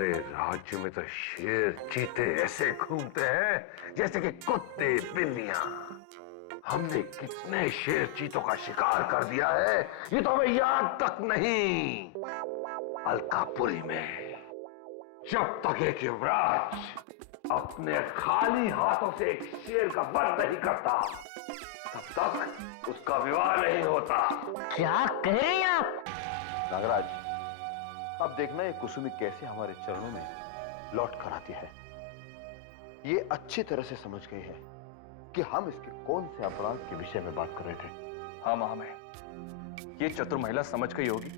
हमारे राज्य में तो शेर चीते ऐसे घूमते हैं जैसे कि कुत्ते बिल्लियां। हमने कितने शेर चीतों का शिकार कर दिया है ये तो हमें याद तक नहीं। अलकापुरी में जब तक एक युवराज अपने खाली हाथों से एक शेर का वध नहीं करता तब तक उसका विवाह नहीं होता। क्या कह रहे हैं आप? नागराज, अब देखना ये कुसुमी कैसे हमारे चरणों में लौट कर आती है। ये अच्छी तरह से समझ गई है कि हम इसके कौन से अपराध के विषय में बात कर रहे थे। हाँ महामहिम, ये चतुर महिला समझ गई होगी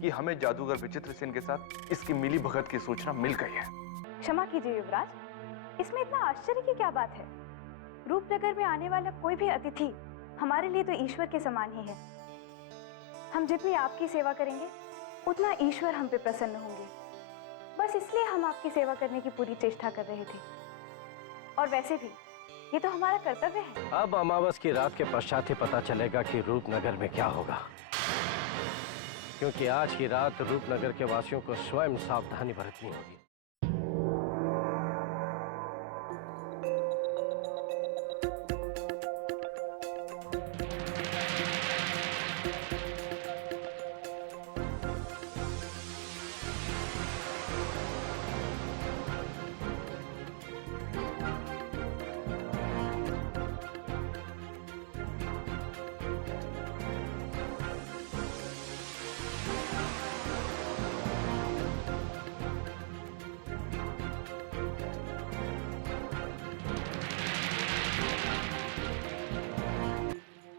कि हमें जादूगर विचित्र सेन के साथ इसकी मिली भगत की सूचना मिल गई है। क्षमा कीजिए युवराज, इसमें इतना आश्चर्य की क्या बात है? रूपनगर में आने वाला कोई भी अतिथि हमारे लिए तो ईश्वर के समान ही है। हम जितनी आपकी सेवा करेंगे उतना ईश्वर हम पे प्रसन्न होंगे। बस इसलिए हम आपकी सेवा करने की पूरी चेष्टा कर रहे थे। और वैसे भी ये तो हमारा कर्तव्य है। अब अमावस की रात के पश्चात ही पता चलेगा कि रूपनगर में क्या होगा, क्योंकि आज की रात रूपनगर के वासियों को स्वयं सावधानी बरतनी होगी।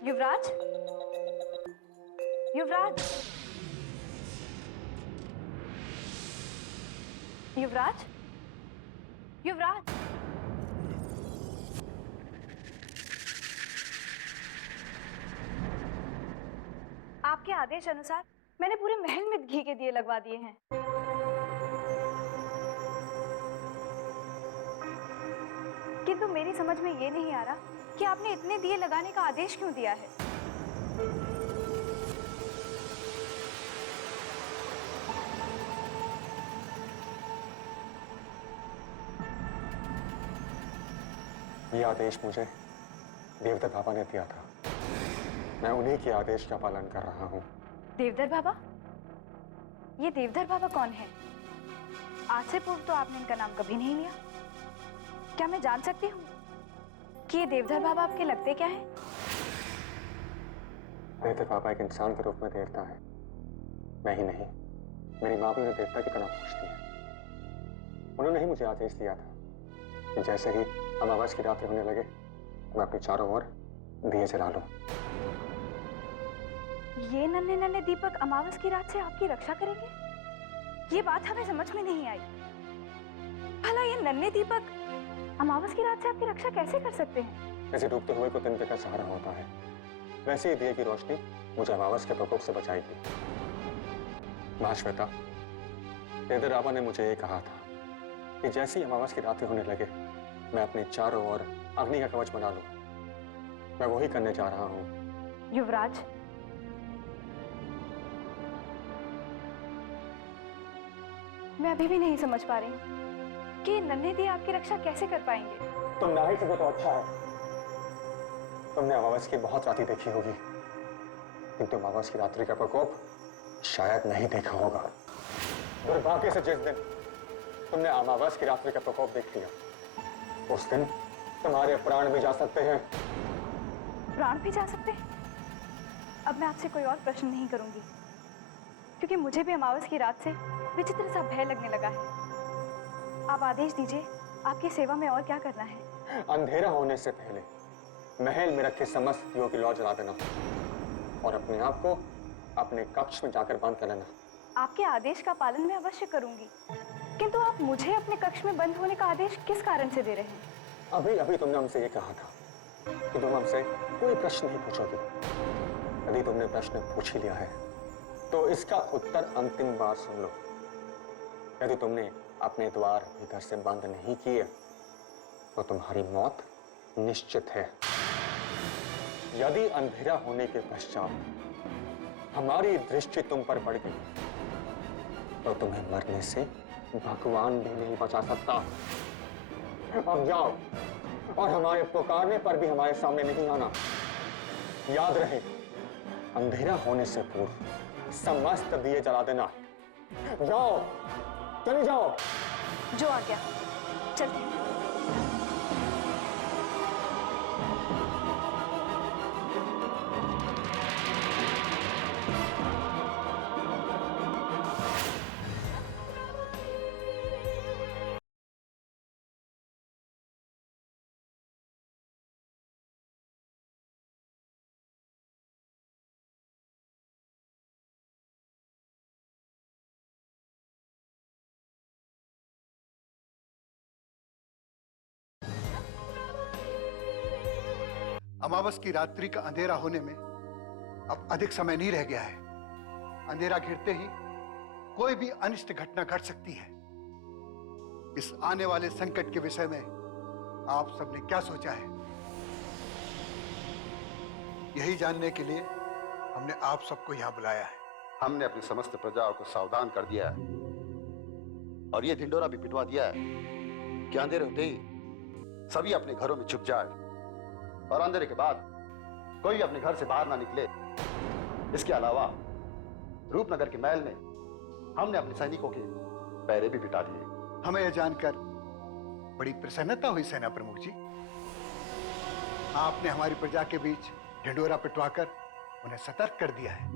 युवराज, युवराज, युवराज, युवराज। आपके आदेश अनुसार मैंने पूरे महल में घी के दिए लगवा दिए हैं। किंतु मेरी समझ में ये नहीं आ रहा कि आपने इतने दिए लगाने का आदेश क्यों दिया है। ये आदेश मुझे देवधर बाबा ने दिया था। मैं उन्हीं के आदेश का पालन कर रहा हूँ। देवधर बाबा? ये देवधर बाबा कौन है? आज से पूर्व तो आपने इनका नाम कभी नहीं लिया। क्या मैं जान सकती हूँ कि ये देवधर बाबा आपके लगते क्या है? देवधर बाबा एक इंसान के रूप में देवता है। मैं ही नहीं, मेरी माँ भी उन्हें देवता की तरह पूछती है। उन्होंने ही मुझे आदेश दिया था कि जैसे ही अमावस की रात्रि होने लगे मैं अपने चारों ओर दिए जला लूं। ये नन्हे नन्हे दीपक अमावस की रात से आपकी रक्षा करेंगे? ये बात हमें समझ में नहीं आई। भला ये नन्हे दीपक अमावस की रात से आपकी रक्षा कैसे कर सकते हैं? जैसे डूबते हुए को तिनके का सहारा होता है, वैसे ही दिए की रोशनी मुझे अमावस के प्रकोप से बचाएगी। महाश्वेता, देवधर बाबा ने मुझे ये कहा था कि जैसे ही अमावस की रात्रि होने लगे मैं अपने चारों ओर अग्नि का कवच बना लूं। मैं वही करने जा रहा हूं। युवराज, मैं अभी भी नहीं समझ पा रही कि नन्हे दिए आपकी रक्षा कैसे कर पाएंगे। तुम ना ही सको तो अच्छा है। तुमने अमावस की बहुत रात्रि देखी होगी, किंतु अमावस की रात्रि का प्रकोप शायद नहीं देखा होगा। दुर्भाग्य से जिस दिन तुमने अमावस की रात्रि का प्रकोप देख लिया उस दिन तुम्हारे प्राण भी जा सकते हैं। प्राण भी जा सकते हैं? अब मैं आपसे कोई और प्रश्न नहीं करूंगी, क्योंकि मुझे भी अमावस की रात से विचित्र सा भय लगने लगा है। आप आदेश दीजिए, आपकी सेवा में और क्या करना है? अंधेरा होने से पहले महल में रखे समस्त दियों की लौ जला देना और अपने आप को अपने कक्ष में जाकर बंद कर लेना। आपके आदेश का पालन मैं अवश्य करूंगी, किंतु आप मुझे अपने कक्ष में बंद होने का आदेश किस कारण से दे रहे हैं? अभी अभी तुमने हमसे ये कहा था कि तुम हमसे कोई प्रश्न नहीं पूछोगे। यदि तुमने प्रश्न पूछ ही लिया है तो इसका उत्तर अंतिम बार सुन लो। यदि तुमने अपने द्वार भीतर से बंद नहीं किए तो तुम्हारी मौत निश्चित है। यदि अंधेरा होने के पश्चात हमारी दृष्टि तुम पर पड़ गई तो तुम्हें मरने से भगवान भी नहीं बचा सकता। अब जाओ और हमारे पुकारने पर भी हमारे सामने नहीं आना। याद रहे, अंधेरा होने से पूर्व समस्त दिए जला देना। जाओ, चले जाओ। जो आ गया, चलते हैं। अमावस की रात्रि का अंधेरा होने में अब अधिक समय नहीं रह गया है। अंधेरा घिरते ही कोई भी अनिष्ट घटना घट सकती है। इस आने वाले संकट के विषय में आप सबने क्या सोचा है? यही जानने के लिए हमने आप सबको यहां बुलाया है। हमने अपनी समस्त प्रजाओं को सावधान कर दिया है और ये ढिंडोरा भी पिटवा दिया है कि अंधेरे होते ही सभी अपने घरों में छुप जाए और अंधेरे के बाद कोई अपने घर से बाहर ना निकले। इसके अलावा रूपनगर के महल में हमने अपने सैनिकों के पहरे भी बिठा दिए। हमें यह जानकर बड़ी प्रसन्नता हुई सेना प्रमुख जी। आपने हमारी प्रजा के बीच ढिंडोरा पिटवाकर उन्हें सतर्क कर दिया है।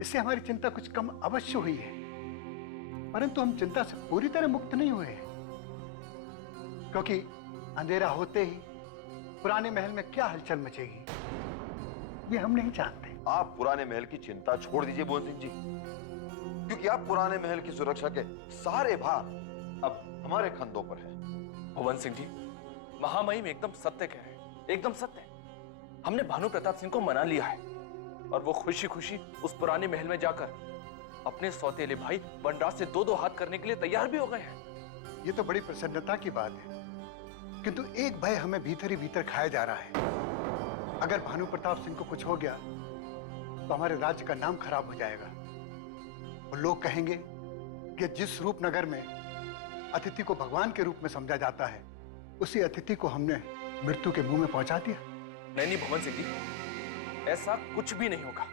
इससे हमारी चिंता कुछ कम अवश्य हुई है, परंतु हम चिंता से पूरी तरह मुक्त नहीं हुए हैं, क्योंकि अंधेरा होते ही पुराने महल में क्या हलचल मचेगी ये हम नहीं जानते। आप पुराने महल की चिंता छोड़ दीजिए भुवन सिंह जी, क्योंकि आप पुराने महल की सुरक्षा के सारे भार अब हमारे कंधों पर है। भुवन सिंह जी, महामहिम एकदम सत्य कह रहे हैं, एकदम सत्य। हमने भानु प्रताप सिंह को मना लिया है और वो खुशी खुशी उस पुराने महल में जाकर अपने सौतेले भाई वनराज से दो हाथ करने के लिए तैयार भी हो गए हैं। ये तो बड़ी प्रसन्नता की बात है, किंतु एक भय हमें भीतर ही भीतर खाया जा रहा है। अगर भानु प्रताप सिंह को कुछ हो गया तो हमारे राज्य का नाम खराब हो जाएगा और लोग कहेंगे कि जिस रूपनगर में अतिथि को भगवान के रूप में समझा जाता है, उसी अतिथि को हमने मृत्यु के मुंह में पहुंचा दिया। नहीं भुवन सिंह जी, ऐसा कुछ भी नहीं होगा,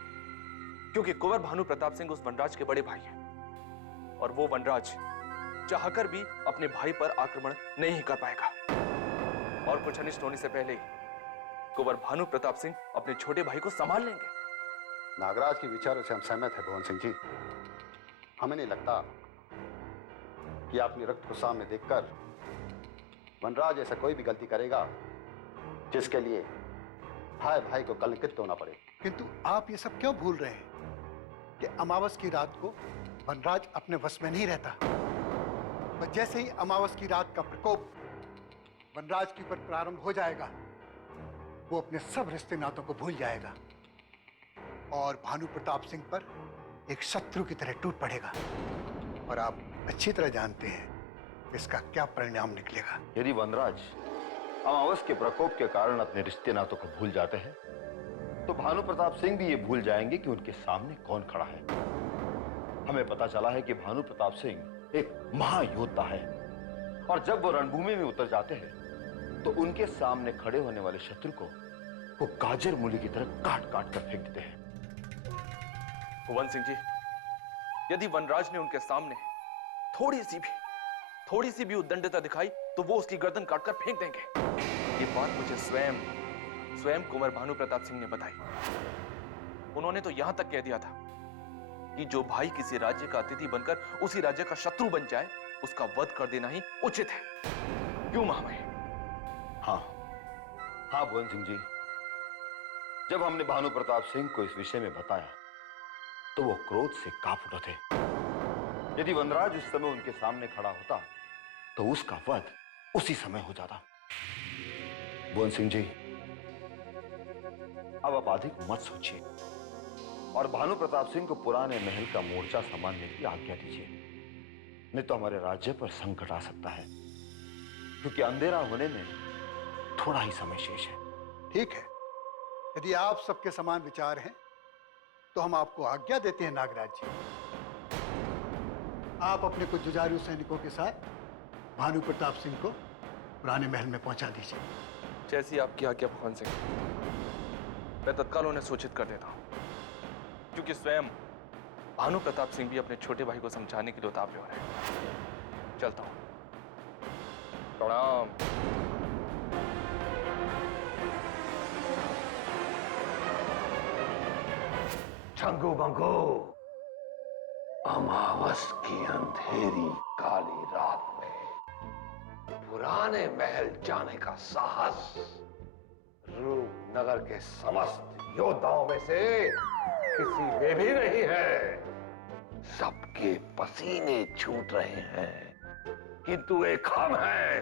क्योंकि कुंवर भानु प्रताप सिंह उस वनराज के बड़े भाई हैं और वो वनराज चाहकर भी अपने भाई पर आक्रमण नहीं कर पाएगा और कुछ अनिष्ट होने से पहले कुंवर भानु प्रताप सिंह अपने छोटे भाई को संभाल लेंगे। नागराज के विचारों से हम सहमत हैं भुवन सिंह जी। हमें नहीं लगता कि अपने रक्त को सामने देखकर वनराज ऐसा कोई भी गलती करेगा जिसके लिए भाई भाई को कलंकित होना पड़े। किंतु आप ये सब क्यों भूल रहे हैं कि अमावस की रात को वनराज अपने वश में नहीं रहता। बस जैसे ही अमावस की रात का प्रकोप वनराज के ऊपर प्रारंभ हो जाएगा, वो अपने सब रिश्ते नातों को भूल जाएगा और भानु प्रताप सिंह पर एक शत्रु की तरह टूट पड़ेगा। और आप अच्छी तरह जानते हैं इसका क्या परिणाम निकलेगा। यदि वनराज अमावस के प्रकोप के कारण अपने रिश्ते नातों को भूल जाते हैं, तो भानु प्रताप सिंह भी ये भूल जाएंगे कि उनके सामने कौन खड़ा है। हमें पता चला है कि भानु प्रताप सिंह एक महायोद्धा है और जब वो रणभूमि में उतर जाते हैं तो उनके सामने खड़े होने वाले शत्रु को वो गाजर मूली की तरह काट काट कर फेंक देते हैं। भुवन सिंह जी, यदि वनराज ने उनके सामने थोड़ी सी भी उद्दंडता दिखाई तो वो उसकी गर्दन काटकर फेंक देंगे। ये बात मुझे स्वयं कुंवर भानु प्रताप सिंह ने बताई। उन्होंने तो यहां तक कह दिया था कि जो भाई किसी राज्य का अतिथि बनकर उसी राज्य का शत्रु बन जाए, उसका वध कर देना ही उचित है। क्यों महामहिम? हाँ भुवन सिंह जी, जब हमने भानु प्रताप सिंह को इस विषय में बताया तो वो क्रोध से कांप उठे थे। यदि वनराज उस समय उनके सामने खड़ा होता तो उसका वध उसी समय हो जाता। भुवन सिंह जी, अब आप अधिक मत सोचिए और भानु प्रताप सिंह को पुराने महल का मोर्चा संभालने की आज्ञा दीजिए, नहीं तो हमारे राज्य पर संकट आ सकता है, क्योंकि अंधेरा होने में थोड़ा ही समय शेष है। ठीक है, यदि आप सबके समान विचार हैं तो हम आपको आज्ञा देते हैं नागराज जी। आप अपने कुछ जुझारू सैनिकों के साथ भानु प्रताप सिंह को पुराने महल में पहुंचा दीजिए। जैसी आपकी आज्ञा भगवान सिंह, मैं तत्काल उन्हें सूचित कर देता हूं, क्योंकि स्वयं भानु प्रताप सिंह भी अपने छोटे भाई को समझाने के लिए उतावले हो रहे हैं। चलता हूं। प्रणाम। छंगू बंगू, अमावस की अंधेरी काली रात में पुराने महल जाने का साहस रूपनगर के समस्त योद्धाओं में से किसी में भी नहीं है। सबके पसीने छूट रहे हैं, किंतु एक हम हैं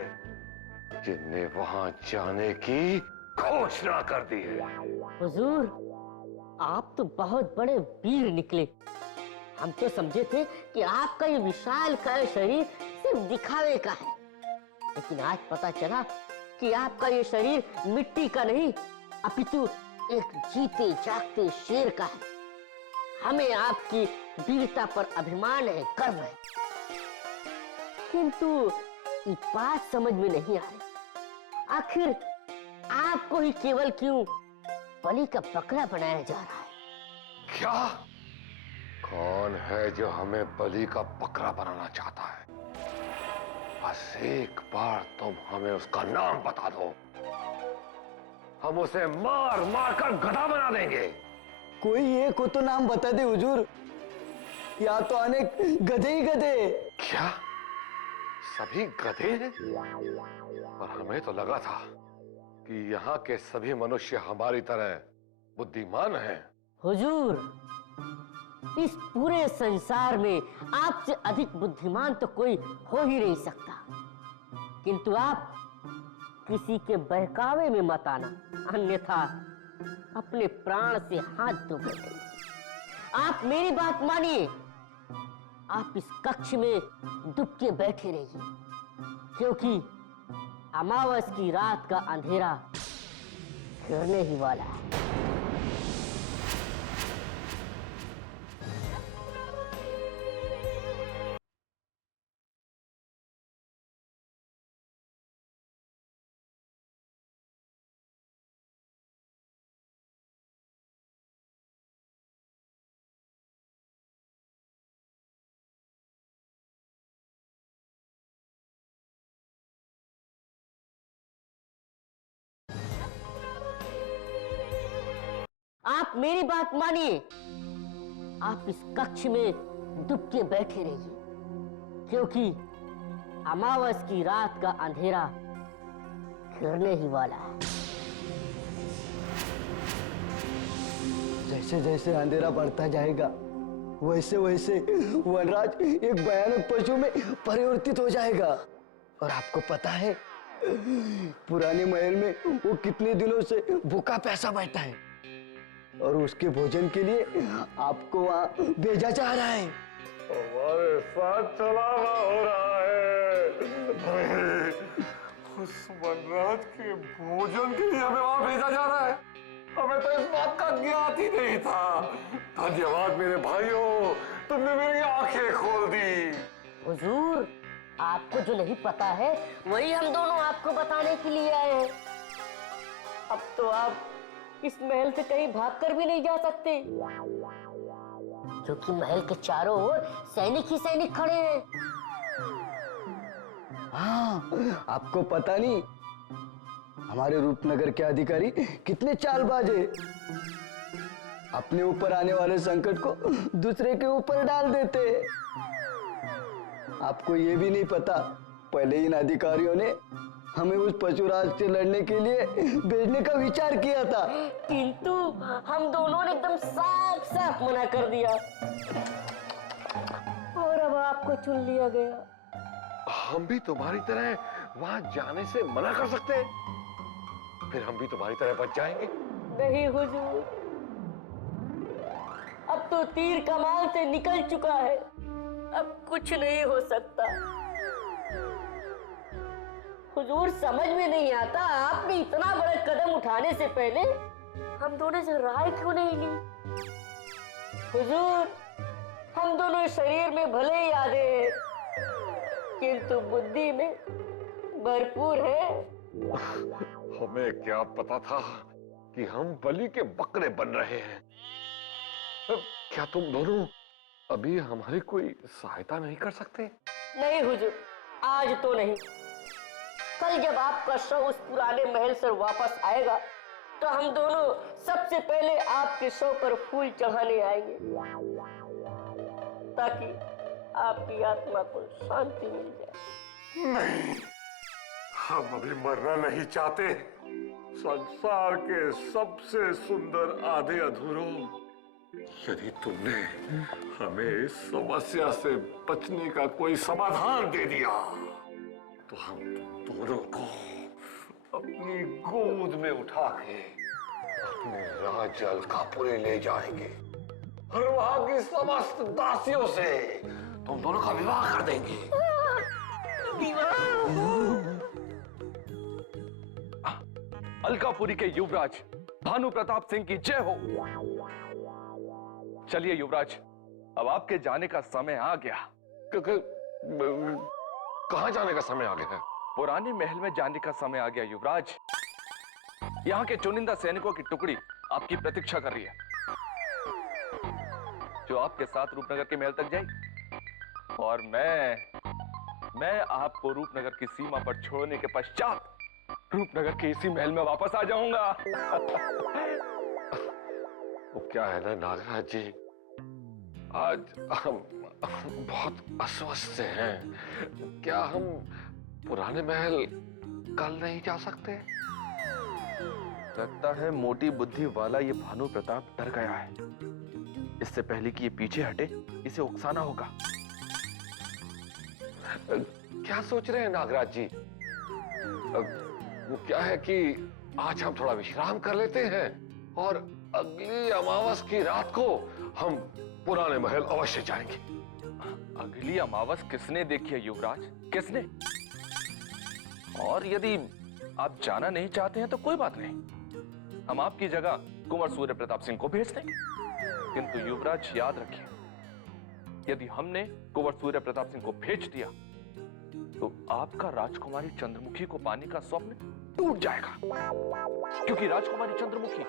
जिनने वहां जाने की घोषणा कर दी है। हुजूर, आप तो बहुत बड़े वीर निकले। हम तो समझे थे कि आपका ये विशालकाय शरीर सिर्फ दिखावे का है, लेकिन आज पता चला कि आपका ये शरीर मिट्टी का नहीं, अपितु एक जीते जागते शेर का है। हमें आपकी वीरता पर अभिमान है, गर्व है, किंतु एक बात समझ में नहीं आ रही, आखिर आपको ही केवल क्यों बलि का बकरा बनाया जा रहा है? क्या? कौन है जो हमें बलि का बकरा बनाना चाहता है? बस एक बार तुम हमें उसका नाम बता दो, हम उसे मार मार कर गधा बना देंगे। कोई एक को तो नाम बता दे हुजूर, या तो अनेक गधे ही गधे। क्या सभी गधे हैं? पर हमें तो लगा था कि यहाँ के सभी मनुष्य हमारी तरह बुद्धिमान हैं। हुजूर, इस पूरे संसार में आपसे अधिक बुद्धिमान तो कोई हो ही नहीं सकता, किंतु आप किसी के बहकावे में मत आना, अन्यथा अपने प्राण से हाथ धो बैठेंगे। आप मेरी बात मानिए, आप इस कक्ष में दुबके बैठे रहिए, क्योंकि अमावस की रात का अंधेरा घिरने ही वाला है। आप मेरी बात मानिए, आप इस कक्ष में दुबके बैठे रहिए, क्योंकि अमावस की रात का अंधेरा घिरने ही वाला है। जैसे जैसे अंधेरा बढ़ता जाएगा, वैसे वैसे वनराज एक भयानक पशु में परिवर्तित हो जाएगा। और आपको पता है, पुराने महल में वो कितने दिनों से भूखा प्यासा बैठा है, और उसके भोजन के लिए आपको वहां भेजा जा रहा है। हमारे साथ छलावा हो रहा है। उस वनराज के भोजन के लिए हमें वहां भेजा जा रहा है। हमें तो इस बात का ज्ञात ही नहीं था। धन्यवाद मेरे भाइयों, तुमने मेरी आंखें खोल दी। हुजूर, आपको जो नहीं पता है वही हम दोनों आपको बताने के लिए आए हैं। अब तो आप इस महल से कहीं भागकर भी नहीं जा सकते, क्योंकि महल के चारों ओर सैनिक ही सैनिक खड़े हैं। हाँ, आपको पता नहीं हमारे रूपनगर के अधिकारी कितने चालबाज हैं। अपने ऊपर आने वाले संकट को दूसरे के ऊपर डाल देते हैं। आपको ये भी नहीं पता, पहले इन अधिकारियों ने हमें उस पशुराज से लड़ने के लिए भेजने का विचार किया था, किंतु हम दोनों ने एकदम साफ साफ मना कर दिया, और अब आपको चुन लिया गया। हम भी तुम्हारी तरह वहां जाने से मना कर सकते हैं, फिर हम भी तुम्हारी तरह बच जाएंगे। नहीं हुजूर, अब तो तीर कमान से निकल चुका है, अब कुछ नहीं हो सकता। हुजूर, समझ में नहीं आता, आपने इतना बड़ा कदम उठाने से पहले हम दोनों से राय क्यों नहीं ली? हुजूर, हम दोनों शरीर में भले ही आधे हैं, किंतु बुद्धि में भरपूर है। हमें क्या पता था कि हम बलि के बकरे बन रहे हैं। क्या तुम दोनों अभी हमारी कोई सहायता नहीं कर सकते? नहीं हुजूर, आज तो नहीं। कल जब आपका शव उस पुराने महल से वापस आएगा तो हम दोनों सबसे पहले आपके शव पर फूल चढ़ाने आएंगे, ताकि आपकी आत्मा को शांति मिल जाए। नहीं, हम अभी मरना नहीं चाहते। संसार के सबसे सुंदर आधे अधूरों, यदि तुमने हमें इस समस्या से बचने का कोई समाधान दे दिया तो हम तुम दोनों को अपनी गोद में उठा के अपने राज अलकापुरी ले जाएंगे और वहां की समस्त दासियों से तुम दोनों का विवाह कर देंगे। अलकापुरी के युवराज भानु प्रताप सिंह की जय हो। चलिए युवराज, अब आपके जाने का समय आ गया। कहां जाने का समय आ गया है? पुराने महल में जाने का समय आ गया युवराज। यहाँ के चुनिंदा सैनिकों की टुकड़ी आपकी प्रतीक्षा कर रही है, जो आपके साथ रूपनगर के महल तक जाएगी। और मैं आपको रूपनगर की सीमा पर छोड़ने के पश्चात रूपनगर के इसी महल में वापस आ जाऊंगा। वो क्या है ना नागराज जी, आज हम बहुत अस्वस्थ से हैं। क्या हम पुराने महल कल नहीं जा सकते? लगता है मोटी बुद्धि वाला ये भानु प्रताप डर गया है। इससे पहले कि ये पीछे हटे, इसे उकसाना होगा। क्या सोच रहे हैं नागराज जी? वो क्या है कि आज हम थोड़ा विश्राम कर लेते हैं और अगली अमावस की रात को हम पुराने महल अवश्य जाएंगे। अगली अमावस किसने देखी है युवराज, किसने? और यदि आप जाना नहीं चाहते हैं तो कोई बात नहीं, हम आपकी जगह कुंवर सूर्य प्रताप सिंह को भेज देंगे। किंतु युवराज याद रखिए, यदि हमने कुंवर सूर्य प्रताप सिंह को भेज दिया तो आपका राजकुमारी चंद्रमुखी को पाने का स्वप्न टूट जाएगा, क्योंकि राजकुमारी चंद्रमुखी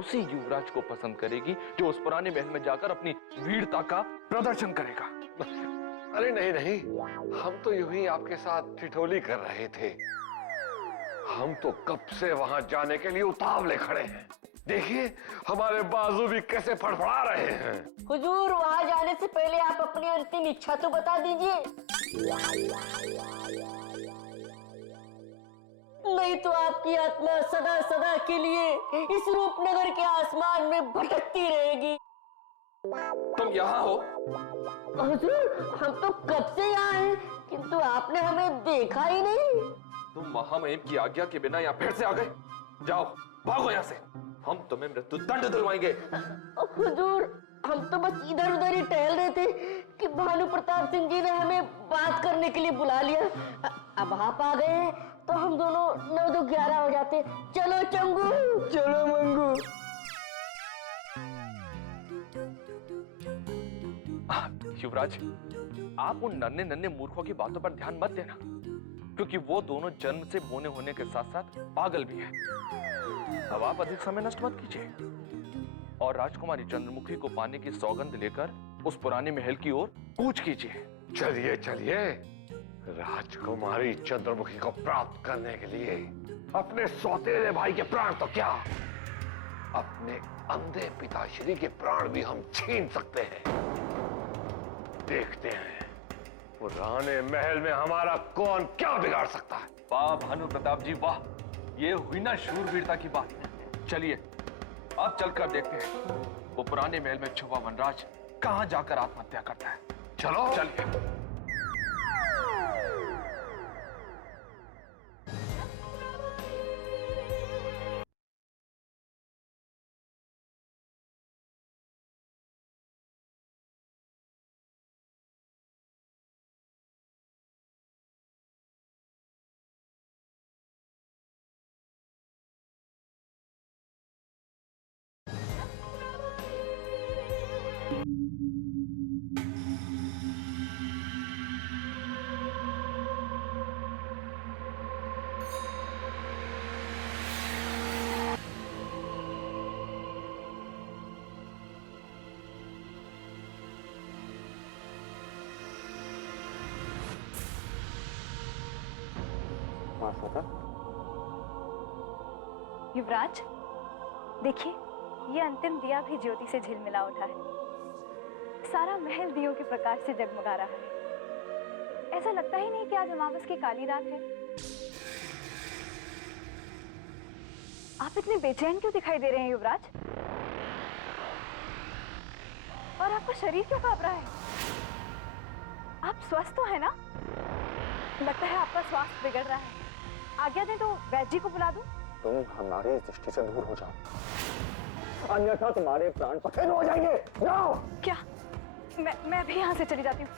उसी युवराज को पसंद करेगी जो उस पुराने महल में जाकर अपनी वीरता का प्रदर्शन करेगा। अरे नहीं नहीं, हम तो यूं ही आपके साथ ठिठोली कर रहे थे। हम तो कब से वहां जाने के लिए उतावले खड़े हैं। देखिए हमारे बाजू भी कैसे फड़फड़ा रहे हैं। हुजूर, वहां जाने से पहले आप अपनी अंतिम इच्छा तो बता दीजिए, नहीं तो आपकी आत्मा सदा सदा के लिए इस रूपनगर के आसमान में भटकती रहेगी। तुम यहाँ हो? हुजूर, हम तो कब से यहाँ हैं, किंतु आपने हमें देखा ही नहीं। तुम महामहिम की आज्ञा के बिना यहाँ फिर से आ गए। जाओ, भागो यहाँ से, हम तुम्हें मृत्यु दंड दिलवाएंगे। हुजूर, हम तो बस इधर उधर ही टहल रहे थे कि भानु प्रताप सिंह जी ने हमें बात करने के लिए बुला लिया। अब आप आ गए हैं तो हम दोनों 9-2-11 हो जाते। चलो चंगू, चलो मंगू। युवराज, आप उन नन्हे नन्हे मूर्खों की बातों पर ध्यान मत देना, क्योंकि वो दोनों जन्म से बोने होने के साथ साथ पागल भी हैं। अब आप अधिक समय नष्ट मत कीजिए और राजकुमारी चंद्रमुखी को पाने की सौगंध लेकर उस पुराने महल की ओर कूच कीजिए। चलिए चलिए, राजकुमारी चंद्रमुखी को प्राप्त करने के लिए अपने सौतेले भाई के प्राण तो क्या, अपने अंधे पिताश्री के प्राण भी हम छीन सकते हैं। देखते हैं पुराने महल में हमारा कौन क्या बिगाड़ सकता है। वाह भानु प्रताप जी, वाह, ये हुई ना शूरवीरता की बात। चलिए अब चलकर देखते हैं वो पुराने महल में छुपा वनराज कहां जाकर आत्महत्या करता है। चलो चलिए। पास होकर। युवराज, देखिए, ये अंतिम दिया भी ज्योति से झिलमिला उठा है। सारा महल दियों के प्रकाश से जगमगा रहा है। ऐसा लगता ही नहीं कि आज अमावस की काली रात है। आप इतने बेचैन क्यों दिखाई दे रहे हैं युवराज? और आपका शरीर क्यों कांप रहा है? आप स्वस्थ तो है ना? लगता है आपका स्वास्थ्य बिगड़ रहा है। आज्ञा दें तो वैद्य जी को बुला दूं? तुम हमारी दृष्टि से दूर हो जाओ, अन्यथा तुम्हारे प्राण पखेरु हो जाएंगे। जाओ। क्या? मैं भी यहाँ से चली जाती हूँ।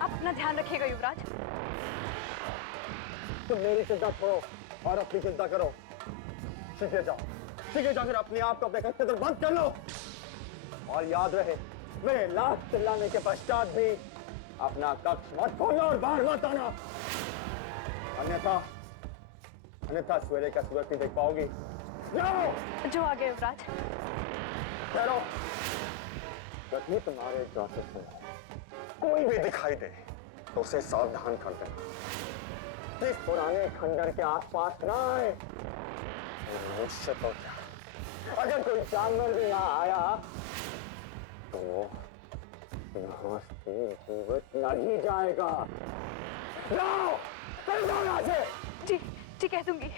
आप अपना ध्यान रखिएगा युवराज। तुम मेरी चिंता छोड़ो और अपनी चिंता करो। सीधे जाओ, सीधे जाकर अपने आप को अपने कक्ष अंदर बंद कर लो। और याद रहे, मेरे लाख चिल्लाने के पश्चात भी अपना कक्ष मत खोलना और बाहर मत आना, अन्यथा सवेरे का सूरज नहीं देख पाओगी। जाओ। जो आगे युवराज। चलो। कभी तुम्हारे जाते समय कोई भी दिखाई दे तो उसे सावधान कर देना। इस पुराने खंडर के आसपास ना आए। मनुष्य तो क्या, अगर कोई जानवर भी यहाँ आया तो यहाँ से जीवित नहीं जाएगा। जाओ, चल जाओ यहाँ से। जी जी, कह दूंगी।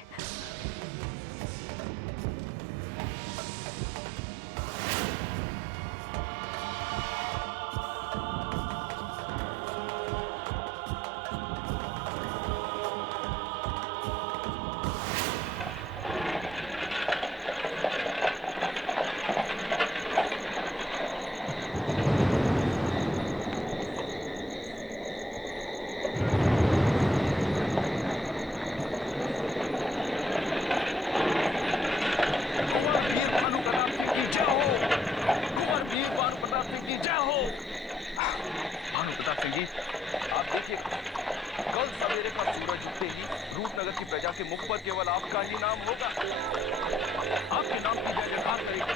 प्रजा के मुख पर केवल आपका ही नाम होगा। आपके नाम की जय जयकार करेगी।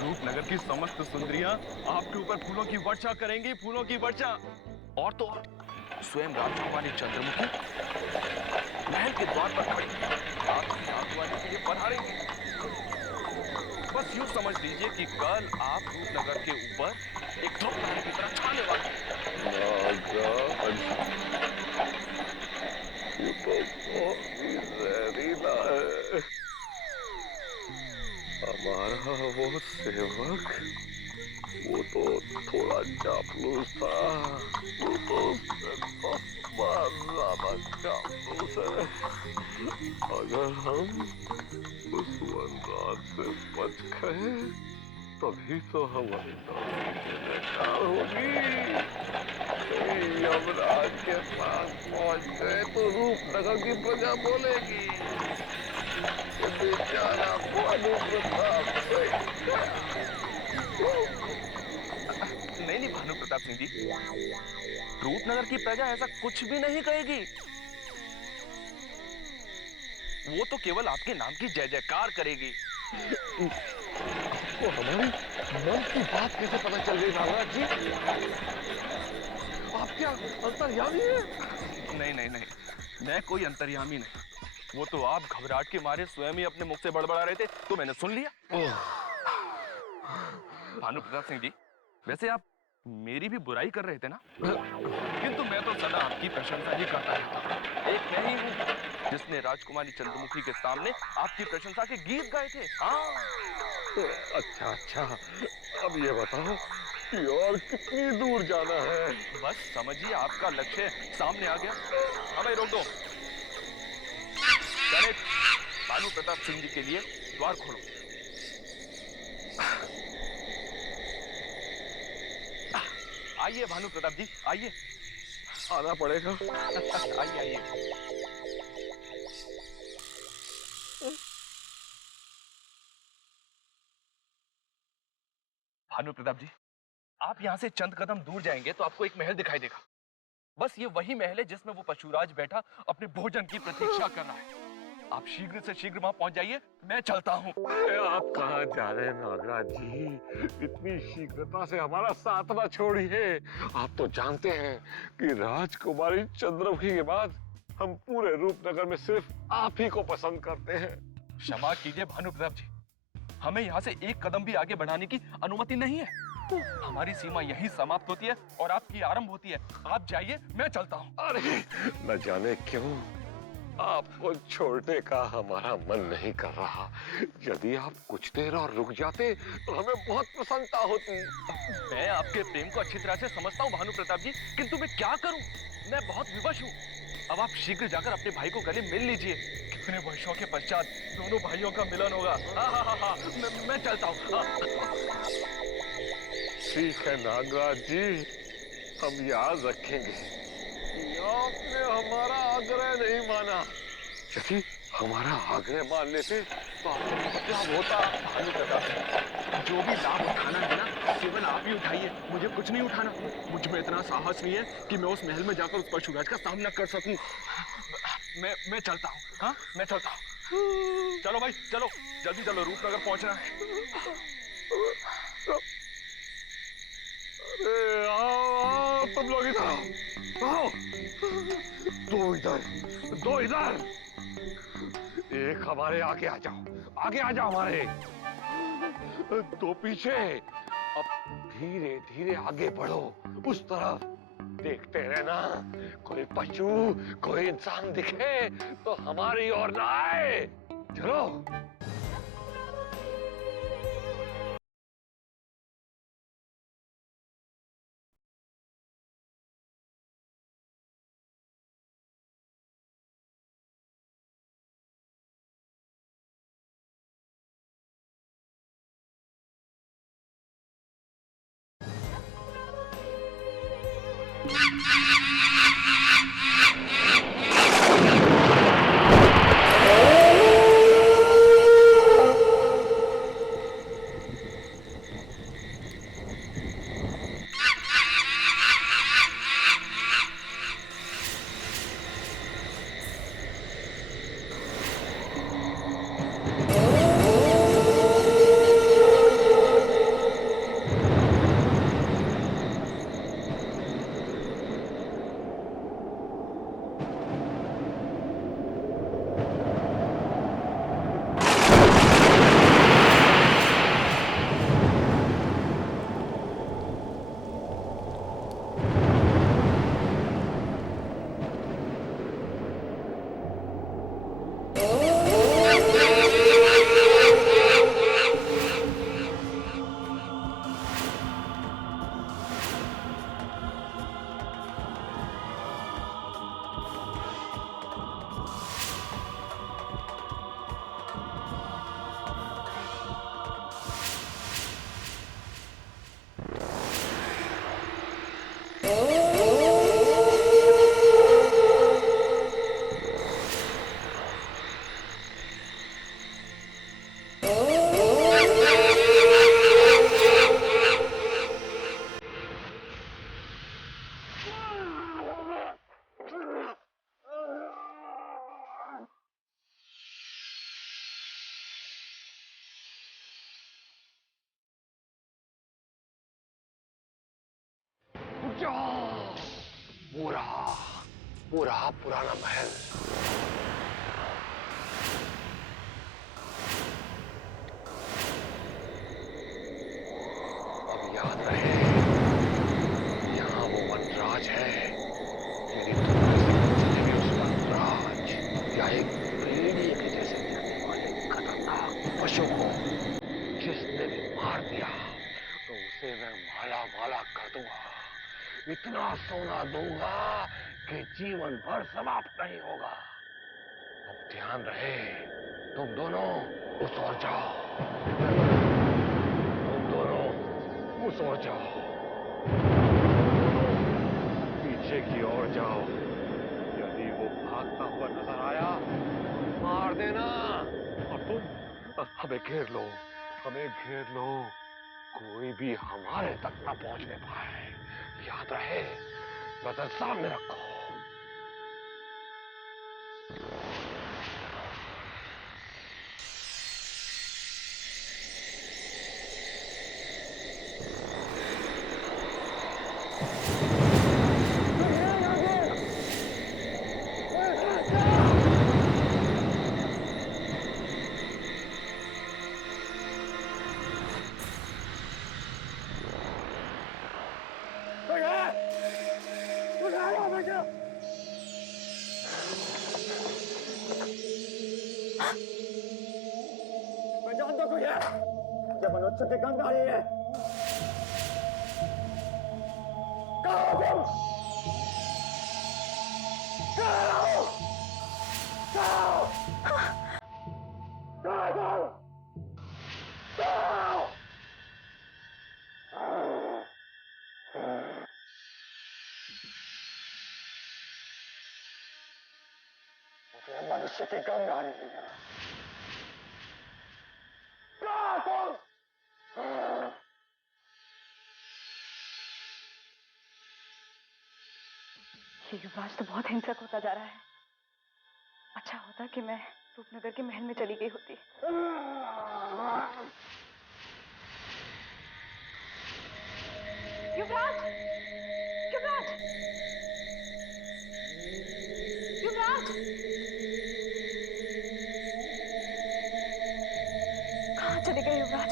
रूपनगर की समस्त सुंदरियां आपके ऊपर फूलों की वर्षा करेंगी, फूलों की वर्षा। और तो और स्वयं राजकुमारी चंद्रमुखी महल के द्वार पर खड़ी आपकी आगवानी के लिए पधारेंगी। बस यूं समझ लीजिए कि कल आप रूपनगर के ऊपर एक ध्रुव तारे की तरह छाने वाले हैं। ये तो जहरीला है। हमारा वो सेवक, वो तो थोड़ा चापलूस था। वो तो बहुत ज्यादा चापलूस है। अगर हम उस वनराज से बच गए तभी तो हमारी बेकार होगी। यमराज के पास पहुंच गए तो रूपनगर की प्रजा बोलेगी कि बेचारा भानु प्रताप नहीं भानु प्रताप सिंह जी, रूपनगर की प्रजा ऐसा कुछ भी नहीं कहेगी। वो तो केवल आपके नाम की जय जयकार करेगी। तो हमारी मन की बात कैसे पता चल गई नागराज जी? आप क्या अंतर्यामी हैं? नहीं नहीं नहीं, मैं कोई अंतर्यामी नहीं। वो तो आप घबराहट के मारे स्वयं ही अपने मुख से बड़बड़ा रहे थे तो मैंने सुन लिया। भानु प्रताप सिंह जी, वैसे आप मेरी भी बुराई कर रहे थे ना? किंतु मैं तो सदा आपकी प्रशंसा ही करता रहता। एक मैं ही हूँ जिसने राजकुमारी चंद्रमुखी के सामने आपकी प्रशंसा के गीत गाए थे। हाँ। अच्छा, अब ये बताओ कि और कितनी दूर जाना है? बस समझिए, आपका लक्ष्य सामने आ गया। हमें रोक दो। चले, भानु प्रताप सिंह जी के लिए द्वार खोलो। आइए भानु प्रताप जी, आइए। आना पड़ेगा। आइए आइए। भानु प्रताप जी, आप यहां से चंद कदम दूर जाएंगे तो आपको एक महल दिखाई देगा। बस ये वही महल है जिसमें वो पशुराज बैठा अपने भोजन की प्रतीक्षा कर रहा है। आप शीघ्र से शीघ्र वहां पहुंच जाइए, मैं चलता हूँ। आप कहाँ जा रहे हैं नागराज जी? इतनी शीघ्रता से हमारा साथ ना छोड़िए। आप तो जानते हैं कि राजकुमारी चंद्रमुखी के बाद हम पूरे रूपनगर में सिर्फ आप ही को पसंद करते हैं। क्षमा कीजिए भानु प्रताप जी, हमें यहाँ से एक कदम भी आगे बढ़ाने की अनुमति नहीं है। हमारी सीमा यही समाप्त होती है और आपकी आरंभ होती है। आप जाइए, मैं चलता हूँ। अरे न जाने क्यों आपको छोड़ने का हमारा मन नहीं कर रहा। यदि आप कुछ देर और रुक जाते तो हमें बहुत प्रसन्नता होती। मैं आपके प्रेम को अच्छी तरह से समझता हूँ भानु प्रताप जी, किंतु मैं क्या करूँ, मैं बहुत विवश हूँ। अब आप शीघ्र जाकर अपने भाई को गले मिल लीजिए। कितने वर्षों के पश्चात दोनों भाइयों का मिलन होगा। हाँ, मैं चलता हूँ। ठीक है नागराज जी, हम याद रखेंगे। आपने हमारा आग्रह नहीं माना। यदि हमारा आग्रह मान लेते तो आपको क्या होता? भानु प्रताप, जो भी लाभ उठाना है ना, केवल आप ही उठाइए, मुझे कुछ नहीं उठाना। मुझ में इतना साहस नहीं है कि मैं उस महल में जाकर उस परशुराज का सामना कर सकूं। मैं चलता हूँ। हाँ, मैं चलता हूँ। चलो भाई, चलो जल्दी चलो, रूपनगर पहुंचना है। अरे आओ तुम लोग इधर आओ। दो इधर, एक हमारे आगे आ जाओ, आगे आ जाओ हमारे, दो पीछे। अब धीरे धीरे आगे बढ़ो उस तरफ। देखते रहना, कोई पशु कोई इंसान दिखे तो हमारी ओर ना आए। चलो। पूरा पूरा पुराना महल। अब याद रहे, यहाँ वो वनराज है। यदि तुम भी उस वनराज या एक भेड़िए के जैसे दिखने वाले खतरनाक पशु को जिसने भी मार दिया तो उसे मैं माला माला कर दूंगा। इतना सोना दूंगा कि जीवन भर समाप्त नहीं होगा। अब ध्यान रहे, तुम दोनों उस ओर जाओ, तुम दोनों उस ओर जाओ, पीछे की ओर जाओ। यदि वो भागता हुआ नजर आया मार देना, और तुम हमें घेर लो, हमें घेर लो। कोई भी हमारे तक न पहुंचने पाए। याद रहे, नजर सामने रखो। मैं जानता हूँ ये मनुष्य की गंधारी है। कहाँ हो तुम? कहाँ हो? कहाँ हो? कहाँ हो? कहाँ हो? मुझे मनुष्य की गंधारी है। कहाँ तुम? ये युवराज तो बहुत हिंसक होता जा रहा है। अच्छा होता कि मैं रूपनगर के महल में चली गई होती। युवराज! युवराज! युवराज! कहाँ चले गए युवराज?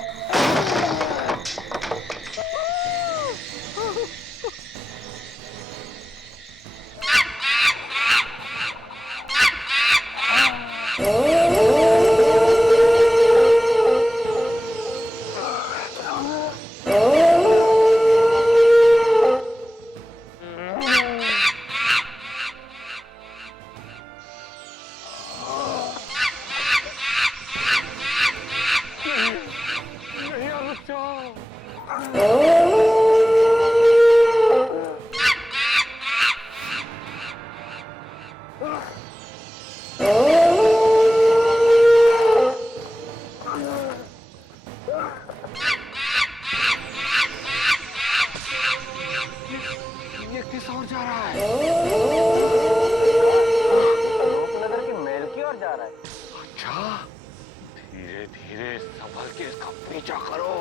ये किस ओर जा रहा है? रूपनगर के महल की ओर जा रहा है। अच्छा, धीरे धीरे संभल के इसका पीछा करो।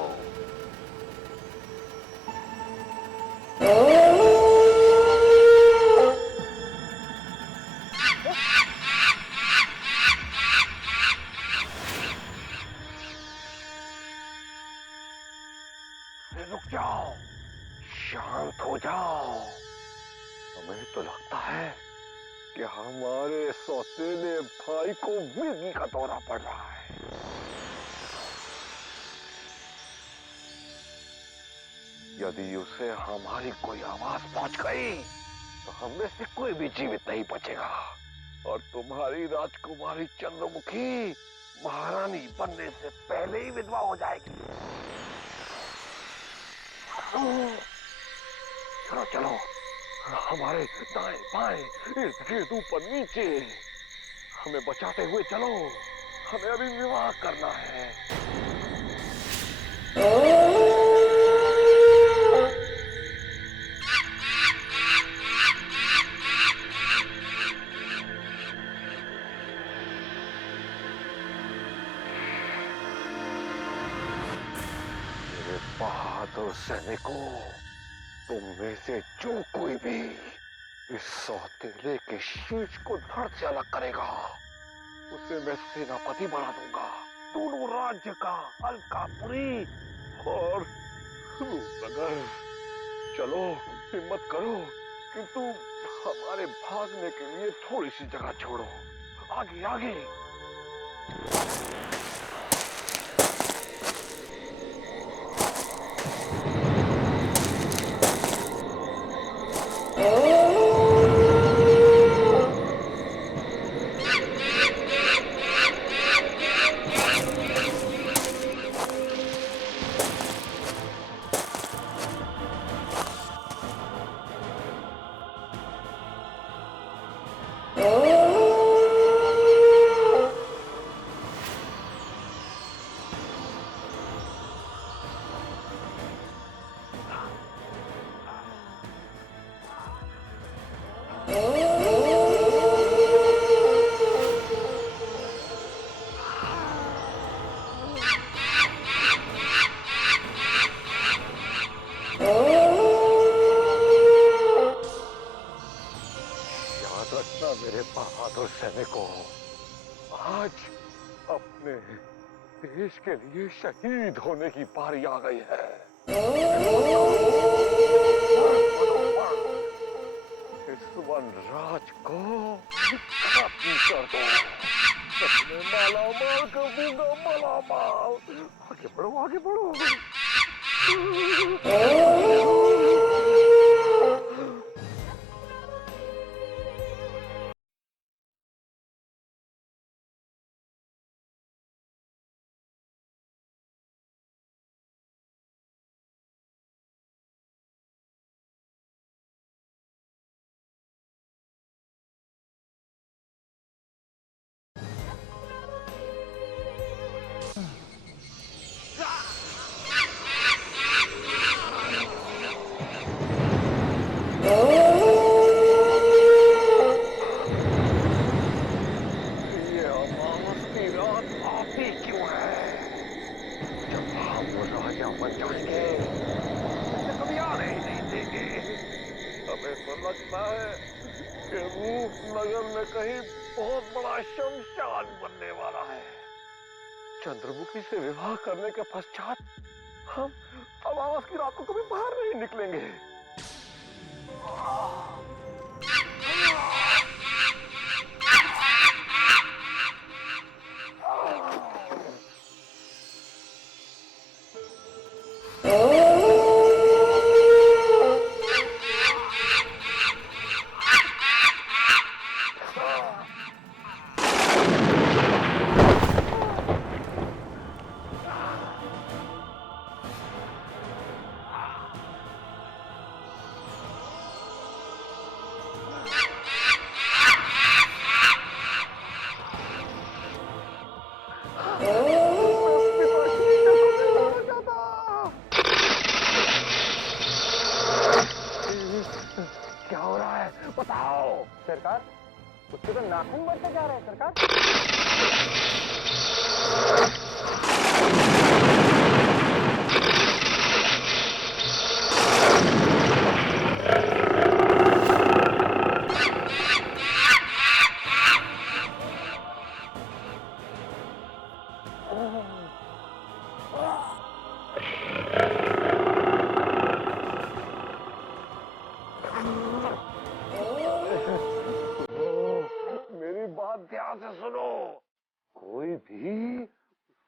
रुक जाओ, शांत हो जाओ। हमें तो लगता है कि हमारे सौतेले भाई को मिर्गी का दौरा पड़ रहा है। यदि उसे हमारी कोई आवाज पहुंच गई तो हम में से कोई भी जीवित नहीं बचेगा और तुम्हारी राजकुमारी चंद्रमुखी महारानी बनने से पहले ही विधवा हो जाएगी। चलो चलो, हमारे दाएं बाएं इर्द गिर्द ऊपर नीचे हमें बचाते हुए चलो। हमें अभी विवाह करना है। मेरे बहादुर सैनिकों, तुम में से जो कोई भी इस सौतेले के शीश को धड़ से अलग करेगा उसे मैं सेनापति बना दूंगा। दोनों राज्य का, अलकापुरी और रूपनगर। चलो हिम्मत करो, किंतु हमारे भागने के लिए थोड़ी सी जगह छोड़ो। आगे आगे। याद रखना मेरे बहादुर सैनिकों, आज अपने देश के लिए शहीद होने की बारी आ गई है। इस वनराज को खत्म कर दो। मैं मालामाल कर दूंगा, मालामाल। आगे बढ़ो, आगे बढ़ो। ये अमावस की रात आती क्यों है? जब हम राजा बन जाएंगे तो कभी आने ही नहीं देंगे। हमें तो लगता है कि रूपनगर में कहीं बहुत बड़ा शमशान बनने वाला है। चंद्रमुखी से विवाह करने के पश्चात हम अमावस की रात को कभी बाहर नहीं निकलेंगे। क्या हो रहा है बताओ। सरकार, उसके तो नाखून बढ़ते जा रहे हैं सरकार। मेरी बात ध्यान से सुनो। कोई भी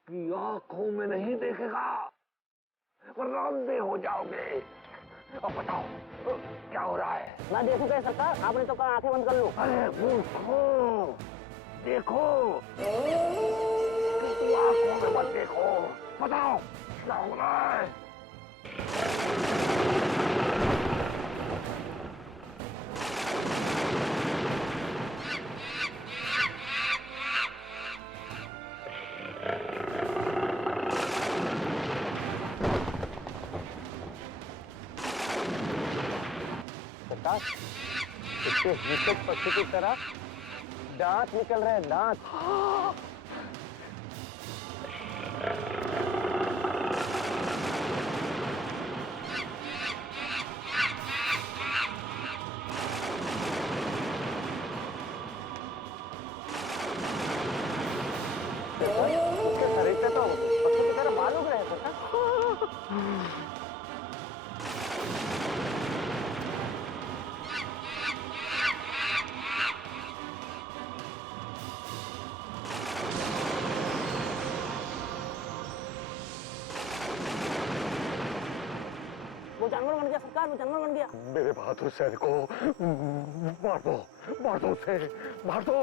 की आंखों में नहीं देखेगा वरना अंधे हो जाओगे। अब बताओ क्या हो रहा है? मैं देखूं क्या सरकार? आपने तो कहा आंखें बंद कर लो। अरे मूर्खो, देखो किंतु आंखों में मत देखो। बताओ क्या हो रहा है? सरकार, इसके हिंसक पक्षी की तरह दांत निकल रहे हैं, दांत। इसके शरीर पे तो पक्षी की तरह बाल उग रहे हैं सरकार। वो जानवर बन गया सरकार, वो जानवर बन गया। मेरे बहादुर सैनिकों, मार दो, मार दो उसे, मार दो।